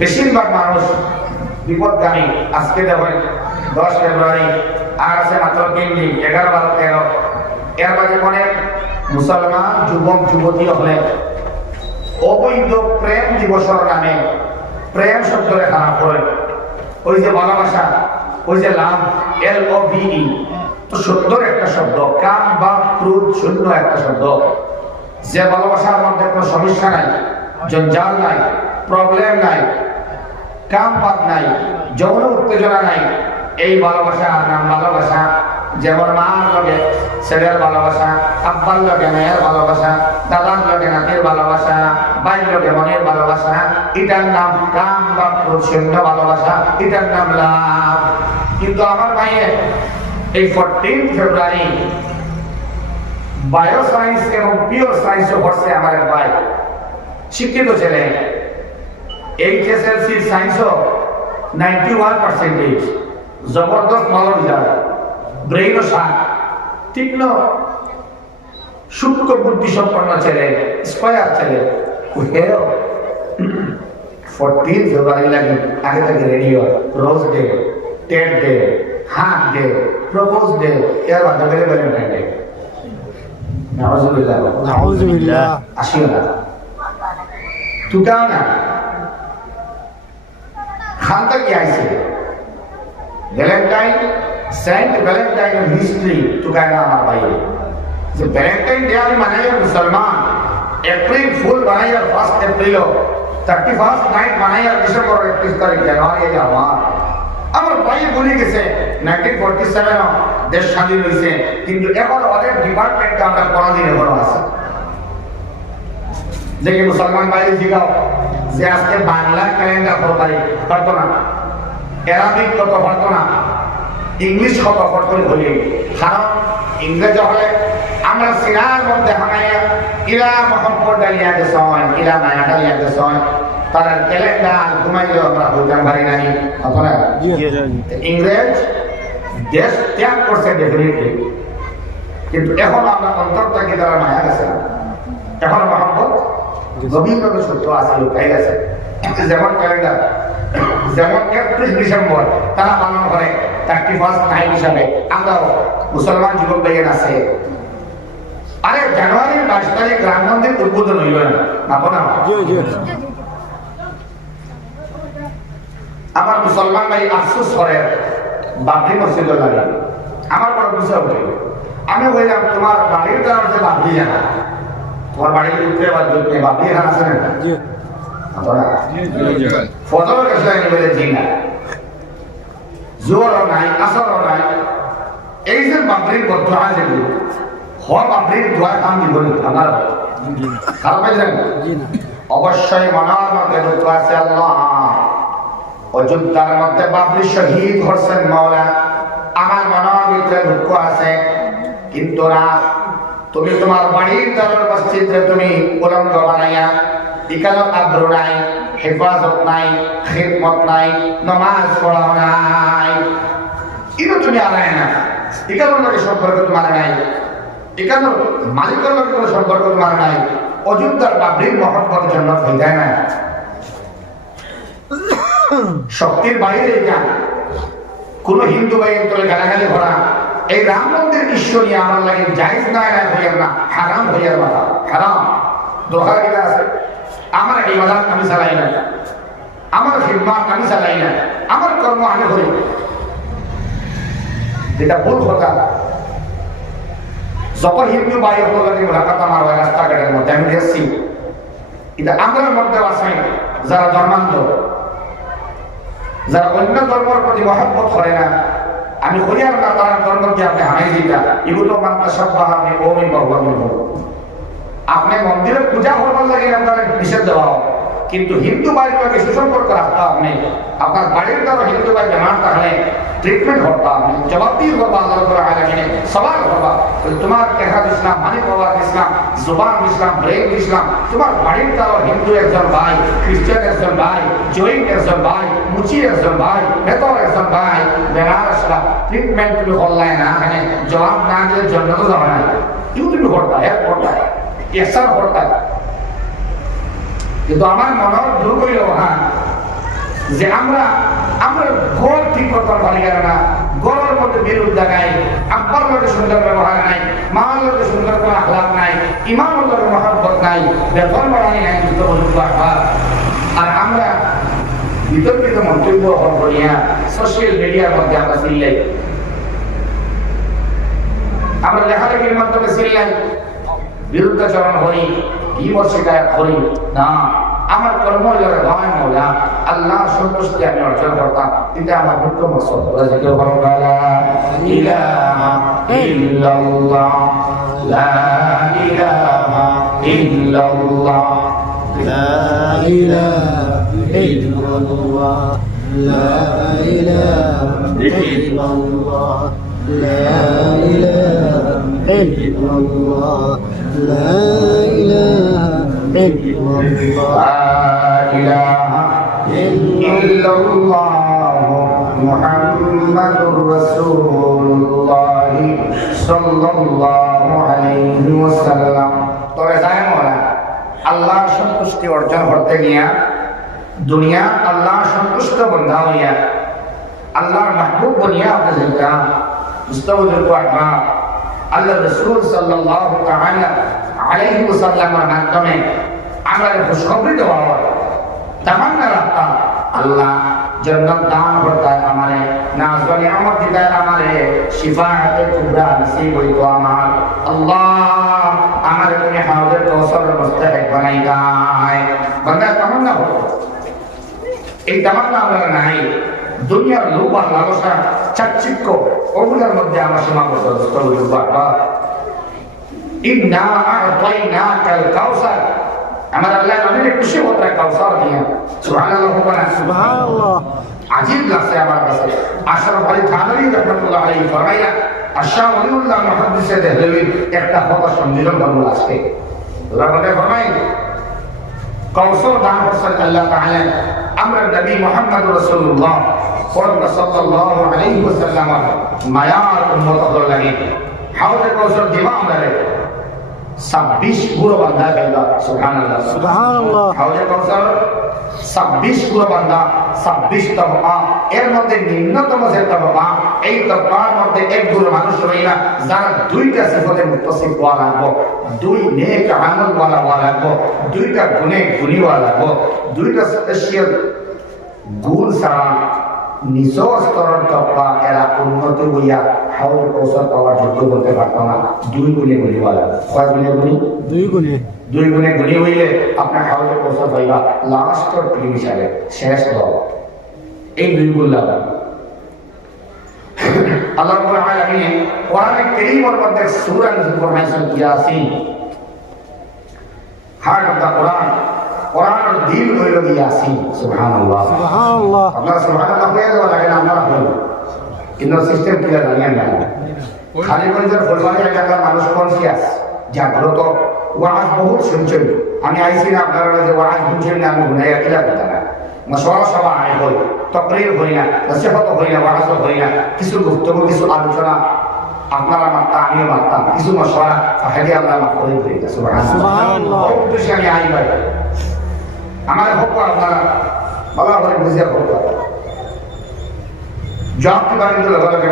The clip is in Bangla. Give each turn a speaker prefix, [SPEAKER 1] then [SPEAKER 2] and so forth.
[SPEAKER 1] বেশিরভাগ মানুষ বিপদগামী। আজকে দেখেন দশ ফেব্রুয়ারি, আর আছে মাত্র তিন দিন, এগারো, বারো, তেরো। এর মাঝে অনেক মুসলমান, যুবক, যুবতী হলে অবৈধ প্রেম দিবসের নামে প্রেম শব্দরে খারাপ করে ওই যে ভালোবাসা, ওই যে লাভ এল ও বিই সুন্দর একটা শব্দ, কাম বা ক্রুদ শূন্য একটা শব্দ। যে ভালোবাসার মধ্যে কোনো সমস্যা নাই, জঞ্জাল নাই প্রবলেম নাই কাম পাত নাই, যৌন উত্তেজনা নাই। এই ভালোবাসা, নাম ভালোবাসা, যেমন মার লগে ছেলের ভালোবাসা, আব্বার লগে মেয়ের ভালোবাসা, দাদার লগে নাতির ভালোবাসা, ভাইয়ের লগে মনের ভালোবাসা, এটার নাম কাম বা প্রচ্ছন্ন ভালোবাসা, এটার নাম লাভ। কিন্তু আমার ভাইয়ে, এই ফোরটিন ফেব্রুয়ারি বায়ো সায়েন্স এবং পিওর সায়েন্সও পড়ছে আমার ভাই। শিক্ষিত ছেলে। এইচএসএলসি সায়েন্সও নাইনটি ওয়ান পার্সেন্টেজ জবরদস্ত ভালো রেজাল্ট ব্রেইনও শাক তীক্ষ্ণ সূক্ষ্ম বুদ্ধি সম্পন্ন ছেলে স্কয়ার ছেলে হেও। ফোরটিন ফেব্রুয়ারি লাগে আগে থেকে radio rose day teddy day hug day propose day এর বাদ বেড়ে ভ্যালেন্টাইন ডে নাউজুবিল্লাহ
[SPEAKER 2] নাউজুবিল্লাহ
[SPEAKER 1] আসিও না তুটাও না খানটা কি আইছে ভ্যালেন্টাইন সেন্ট ভ্যালেন্টাইন হিস্ট্রি তুকায় না আমার বাইরে যে ভ্যালেন্টাইন ডে আমি মানাই মুসলমান এপ্রিল ফুল বানাই আর first April thirty first night বানাই আর ডিসেম্বর একত্রিশ তারিখ জানুয়ারি এই আমার আমার ভাই বলে গেছে নাইনটিন ফোরটি সেভেন দেশ স্বাধীন হয়েছে কিন্তু এখন ওদের ডিপার্টমেন্টটা আমরা কোনোদিন এখনও আছে যে কি মুসলমান বাইরে জিগাও যে আজকে বাংলা ক্যালেন্ডার কত তারিখ পারতো না। অ্যারাবিক কত পারতো না। ইংলিশ কত পারতো হলি কারণ ইংরেজ হলে আমরা সিনার মধ্যে হানাইয়া ইলা মোহাম্মদ ডালিয়া গেছন ইলা মায়া ডালিয়া গেছন তার ক্যালেন্ডার ঘুমাইলেও আমরা হইতাম পারি নাই। না? ইংরেজ দেশ ত্যাগ করছে ডেফিনেটলি কিন্তু এখন আমরা অন্তর থেকে তারা মায়া গেছে এখন মোহাম্মদ গভীরভাবে লুকাই গেছে। যেমন ক্যালেন্ডার যেমন একত্রিশ ডিসেম্বর তারা পালন করে থার্টি ফার্স্ট নাইট হিসাবে। আমরাও মুসলমান যুবক আছে আরে জানুয়ারির বাইশ তারিখ রাম মন্দির উদ্বোধন হইল না? ভাবো না। আমার মুসলমান ভাই আফসোস করে বাবরি মসজিদ লাগে আমার বড় বিষয় আমি বললাম তোমার বাড়ির দ্বারা হচ্ছে বাবরি জানা। তোমার বাড়ির উঠতে বা দুধ বাবরি এখানে আছে না? ফজর কাছে বলে জি না। জোরও নাই আসরও নাই। এই যে বাবরির বদয়া যেগুলো হ বাবরির দোয়া কাম দিব আপনার খারাপ পাইছেন অবশ্যই মনার মধ্যে দুঃখ আছে আল্লাহ। অযোধ্যার মধ্যে বাবরি শহীদ হচ্ছেন মাওলা। আমার মনের ভিতরে দুঃখ আছে। কিন্তু না তুমি তোমার বাড়ির দরের মসজিদে তুমি উলঙ্গ বানাইয়া ইকালত আব্রু নাই, হেফাজত নাই, খেদমত নাই, নমাজ পড়াও নাই। কিন্তু তুমি আনায় না। ইকালোর লগে সম্পর্ক তোমার নাই। ইকালোর মালিকের লগে কোনো সম্পর্ক তোমার নাই। অযোধ্যার বাবরির মহব্বত জন্য যায় না শক্তির বাইরে এটা কোন হিন্দু ভাই তোলে গালাগালি ভরা। এই রাম মন্দির ঈশ্বরী আমার লাগে জায়েজ না না হইয়ার না। হারাম হইয়ার বাধা হারাম। গিলা আছে। আমার ইবাদত আমি চালাই না। আমার খিদমাত আমি চালাই না। আমার কর্ম আমি করি। যেটা ভুল কথা। যখন হিন্দু ভাই হতে মোলাকাত আমার হয় রাস্তাঘাটের মধ্যে আমি দেখছি এটা আমাদের মধ্যে আছে, যারা ধর্মান্ধ। যারা অন্য ধর্মের প্রতি মহব্বত করে না আমি করি আল্লাহ না কর্ম কি আপনি হারাই দিতা এগুলো মানতে সব আমি ওমি ভগবান আপনি মন্দিরে পূজা করবার লাগে আপনার নিষেধ দেওয়া কিন্তু হিন্দু বাড়ির সুসম্পর্ক রাখতে আপনি আপনার বাড়ির দ্বারা হিন্দু ভাই জানান তাহলে ট্রিটমেন্ট করতে আপনি জবাব দিয়ে করবা আল্লাহ করে আলমিনে সবাই করবা তো তোমার কেহাদ ইসলাম মানিক বাবার ইসলাম জুবান ইসলাম ব্রেক ইসলাম তোমার বাড়ির দ্বারা হিন্দু একজন ভাই খ্রিস্টান একজন ভাই জৈন একজন ভাই মুচি একজন ভাই বেতর একজন ভাই বেমার আসলাম ট্রিটমেন্ট তুমি করলাই না এখানে জবাব না দিলে জন্য তো যাবে না কেউ তুমি করতা এক করতা একসার করতা কিন্তু আমার মনৰ দুখ হইল হা যে আমরা আমরা ঘর ঠিক করতে পারি কেন না ঘরের মধ্যে বিরোধ দেখায় আব্বার লোকে সুন্দর ব্যবহার নাই মার লোকে সুন্দর কোনো আহ্লাদ নাই ইমাম মহাব্বত নাই বেতন বাড়ানি নাই, যুদ্ধ বন্ধু আর আমরা বিতর্কিত মন্তব্য করিয়া সোশ্যাল মিডিয়ার মধ্যে আমরা চিল্লাই। আমরা লেখালেখির মাধ্যমে চিল্লাই। বিরুদ্ধাচরণ করি বিমর শিকায়ত করি না, আমার কর্ম ভয় মৌলা। আল্লাহ সন্তুষ্টি আমি অর্জন করতাম এটা আমার মুখ্য মকসদ জিকির করো লা ইলাহা ইল্লাল্লাহ লা ইলাহা ইল্লাল্লাহ
[SPEAKER 2] لا إله إلا الله لا إله إلا الله لا إله إلا الله لا إله إلا الله
[SPEAKER 1] لا إله إلا الله محمد رسول الله صلى الله عليه وسلم তবে যায় মোলা আল্লাহ সন্তুষ্টি অর্জন করতে গিয়া দুনিয়া আল্লাহ সন্তুষ্ট বন্ধা হইয়া আল্লাহর মাহবুব বনিয়া আপনি যেটা মুস্তাউদুল কুয়াহমা আল্লাহ রসুল সাল্লাল্লাহু তাআলা আলাইহি ওয়াসাল্লামের মাধ্যমে আমরা খুশখবরি দেওয়া হয় তামান্না রাখতাম আল্লাহ জন্নত দান করতায় আমারে নাজবা নিয়ামত দিতায় আমারে শিফাআতে কুবরা নসিব হইতো আমার। আল্লাহ আমার তুমি হাউজে কৌশল মুস্তাহিক বানাই দায় বান্দা, তামান্না হতো এই তামান্না আমরা নাই, দুনিয়ার লোভ আর লালসা, চাকচিক্য ওগুলোর মধ্যে আমরা সীমাবদ্ধ। দোস্ত বাবা ইন্না আ'তাইনাকাল কাউসার আমার আল্লাহ নবীর খুশি হতো কাউসার নিয়ে। সুবহানাল্লাহ বলা
[SPEAKER 2] সুবহানাল্লাহ।
[SPEAKER 1] আজিব লাগছে আমার কাছে। আশরাফ আলী থানভী রাহমাতুল্লাহ আলাইহি ফরমায়া আশরাফ আলীউল্লাহ মুহাদ্দিসে দেহলভী একটা কথা সম্মিলন করল আজকে। ওরা বলে ফরমাই কাউসার দান করছেন আল্লাহ তাআলা। আমরা নবী মুহাম্মদ রাসূলুল্লাহ সাল্লাল্লাহু আলাইহি ওয়াসাল্লাম মায়ার উম্মত লাগে হাউজে কাউসার দিবা আমরা ছাব্বিশগুলো বান্ধা
[SPEAKER 2] গাইবা সুহান
[SPEAKER 1] হাউজে কৌশল ছাব্বিশগুলো বান্ধা ছাব্বিশ তবকা এর মধ্যে নিম্নতম যে তবকা এই তবকার মধ্যে একজন মানুষ রইলা যার দুইটা সিফতে মুত্তাসিফ হওয়া লাগবো। দুই নেক আমল ওয়ালা হওয়া লাগবো দুইটা গুণে গুণী হওয়া লাগবো। দুইটা স্পেশিয়াল গুণ ছাড়া নিজ স্তরের তবকা এরা উন্নতি হইয়া হাউল কৌশল পাওয়ার যোগ্য বলতে পারতো না। দুই গুণে গুণী হওয়া কয় গুণে গুণী?
[SPEAKER 2] দুই গুণে।
[SPEAKER 1] দুই গুণে গুণী হইলে আপনার হাউজে পৌঁছা পাইবা লাস্টর ক্রিম হিসাবে শেষ দল এই দুই গুণ লাভ। আল্লাহ রাব্বুল আলামিন কোরআনে কারীমের মধ্যে সূরা Yasin heart of the Quran. কোরআনের দিল আছি সুবহানাল্লাহ।
[SPEAKER 2] সুবহানাল্লাহ।
[SPEAKER 1] আমরা সুবহানাল্লাহ কইয়া দেওয়া লাগে না আমরা হল কিন্তু সিস্টেম ক্লিয়ার জানিয়ে না খালিগঞ্জের ফুলবাড়ি এলাকার মানুষ কনসিয়াস জাগ্রত ওয়াজ বহুত শুনছেন। আমি আইছি না আপনারা যে ওয়াজ শুনছেন না আমি গুনাইয়া কিলা কথা না। মশওয়ারা সভা আয় হই তকরির হই না নসিহত হই না ওয়াজ হই না। কিছু গুপ্তগু কিছু আলোচনা আপনারা মাত্তা আমিও মাত্তাম কিছু মশওয়ারা ফাহাদি আল্লাহ মাফ করে দিয়ে সুবহানাল্লাহ।
[SPEAKER 2] সুবহানাল্লাহ।
[SPEAKER 1] উদ্দেশ্যে আমি আই ভাই আমার হোক আপনারা বাবা করে বুঝিয়া হোক জবাব দিবার কিন্তু লগে লগে